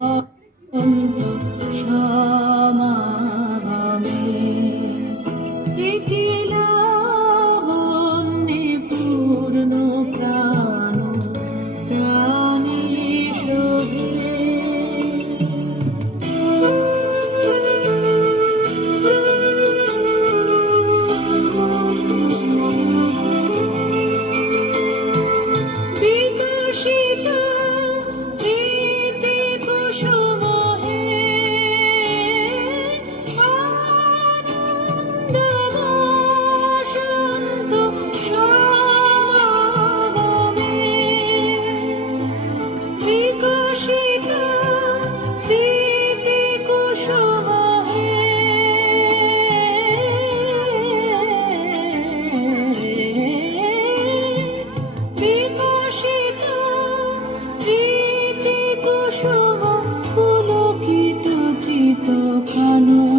Oh, Panu.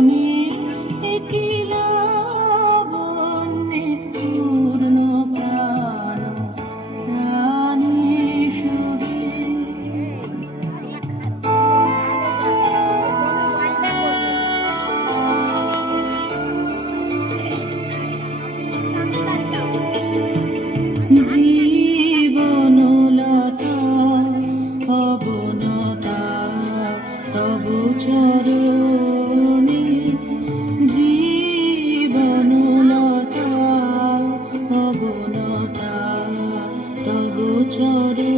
ঝরে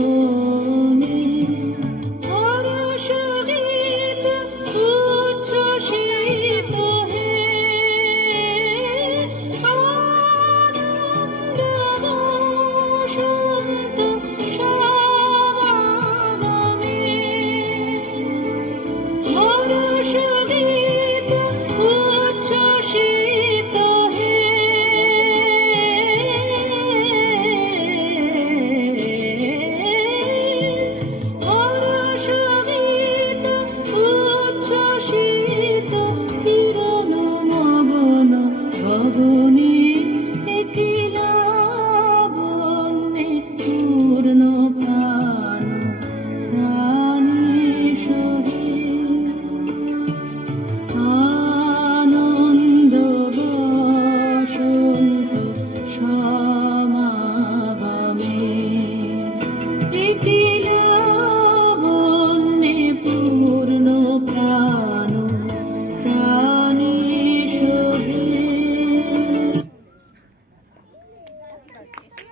kilo